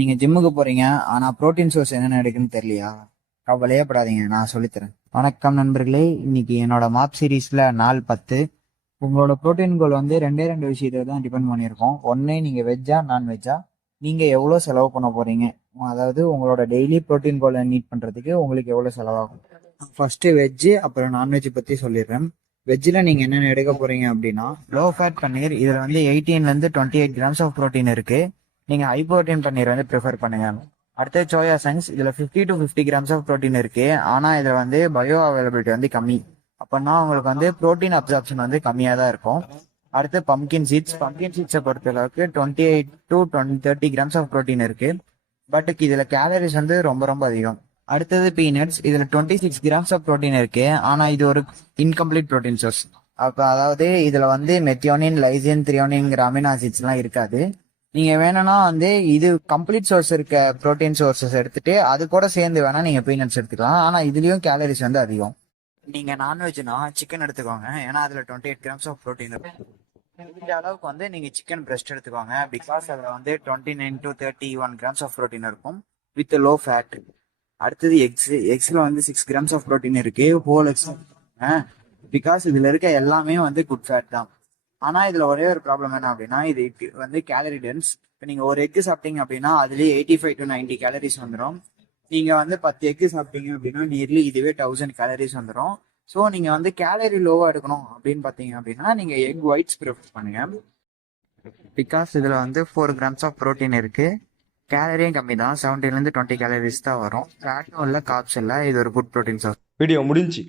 நீங்க ஜிம்முக்கு போறீங்க ஆனா புரோட்டீன் சோர்ஸ் என்னென்ன எடுக்குன்னு தெரியலையா? கவலையே படாதீங்க, நான் சொல்லித்தரேன். வணக்கம் நண்பர்களே, இன்னைக்கு என்னோட மாப் சீரீஸ்ல நாள் 10. உங்களோட புரோட்டீன் கோல் வந்து ரெண்டே ரெண்டு விஷயத்தை தான் டிபெண்ட் பண்ணியிருக்கோம். ஒன்னு, நீங்க வெஜ்ஜா நான்வெஜ்ஜா, நீங்க எவ்வளவு செலவு பண்ண போறீங்க. அதாவது உங்களோட டெய்லி புரோட்டீன் கோலை மீட் பண்றதுக்கு உங்களுக்கு எவ்வளவு செலவாகும். ஃபர்ஸ்ட் வெஜ் அப்புறம் நான்வெஜ் பத்தி சொல்லிடுறேன். வெஜ்ஜில் நீங்க என்னென்ன எடுக்க போறீங்க அப்படின்னா, லோ ஃபேட் பன்னீர். இதுல வந்து 18ல இருந்து 28 கிராம்ஸ் ஆஃப் புரோட்டீன் இருக்கு. நீங்க ஹை புரோட்டீன் பன்னீர் வந்து ப்ரிஃபர் பண்ணுங்க. அடுத்து சோயா சங்ஸ். இதுல 50 to 50 கிராம்ஸ் ஆஃப் புரோட்டீன் இருக்கு. ஆனா இதுல வந்து பயோ அவைலபிலிட்டி வந்து கம்மி. அப்படின்னா உங்களுக்கு வந்து புரோட்டீன் அப்சார்ப்ஷன் வந்து கம்மியா தான் இருக்கும். அடுத்து பம்கின் சீட்ஸ். பம்கின் சீட்ஸை பொறுத்த அளவுக்கு 28 to 30 கிராம்ஸ் ஆஃப் புரோட்டீன் இருக்கு. பட் இதுல கேலரிஸ் வந்து ரொம்ப ரொம்ப அதிகம். அடுத்தது பீனட்ஸ். இதுல 26 கிராம்ஸ் ஆஃப் புரோட்டீன் இருக்கு. ஆனா இது ஒரு இன்கம்ப்ளீட் புரோட்டீன் சோர்ஸ். அப்ப அதாவது இதுல வந்து மெத்தியோனின், லைசின், த்ரியோனின்ங்கிற அமினோ ஆசிட்ஸ் எல்லாம் இருக்காது. நீங்க வேணும்னா வந்து இது கம்ப்ளீட் சோர்ஸ் இருக்க புரோட்டீன் சோர்சஸ் எடுத்துட்டு அது கூட சேர்ந்து வேணா நீங்க பீனட்ஸ் எடுத்துக்கலாம். ஆனா இதுலயும் கேலரிஸ் வந்து அதிகம். நீங்க நான்வெஜ்னா சிக்கன் எடுத்துக்கோங்க, ஏன்னா அதுல 28 கிராம்ஸ் ஆஃப் புரோட்டீன் இருக்கும். இந்த அளவுக்கு வந்து நீங்க சிக்கன் பிரஸ்ட் எடுத்துக்கோங்க, பிகாஸ் அதுல வந்து 29 to 31 கிராம்ஸ் ஆஃப் புரோட்டீன் இருக்கும் வித் லோ ஃபேட். அடுத்தது எக்ஸ். எக்ஸ்ல வந்து 6 கிராம்ஸ் ஆஃப் புரோட்டீன் இருக்கு. ஹோல் எக்ஸ், பிகாஸ் இதுல இருக்க எல்லாமே வந்து குட் ஃபேட் தான். ஆனா இதுல ஒரே ஒரு ப்ராப்ளம் என்ன அப்படின்னா, இது வந்து கேலரி டென்ஸ். இப்போ நீங்க ஒரு எக் சாப்பிட்டீங்க அப்படின்னா அதுலயே 85 to 90 கேலரிஸ் வந்துடும். நீங்க வந்து 10 எக் சாப்பிட்டீங்க அப்படின்னா நியர்லி இதுவே 1000 கேலரிஸ் வந்துடும். ஸோ நீங்க வந்து கேலரி லோவா எடுக்கணும் அப்படின்னு பாத்தீங்க அப்படின்னா நீங்க எக் ஒயிட்ஸ் ப்ரிஃபர் பண்ணுங்க. பிகாஸ் இதுல வந்து 4 கிராம்ஸ் ஆஃப் புரோட்டீன் இருக்கு. கேலரியும் கம்மி தான், 17 ல இருந்து 20 கேலரிஸ் தான் வரும். ஃபேட்டும் இல்லை, காப்ஸ் இல்லை. இது ஒரு குட் ப்ரோட்டீன் சோர்ஸ். வீடியோ முடிஞ்சு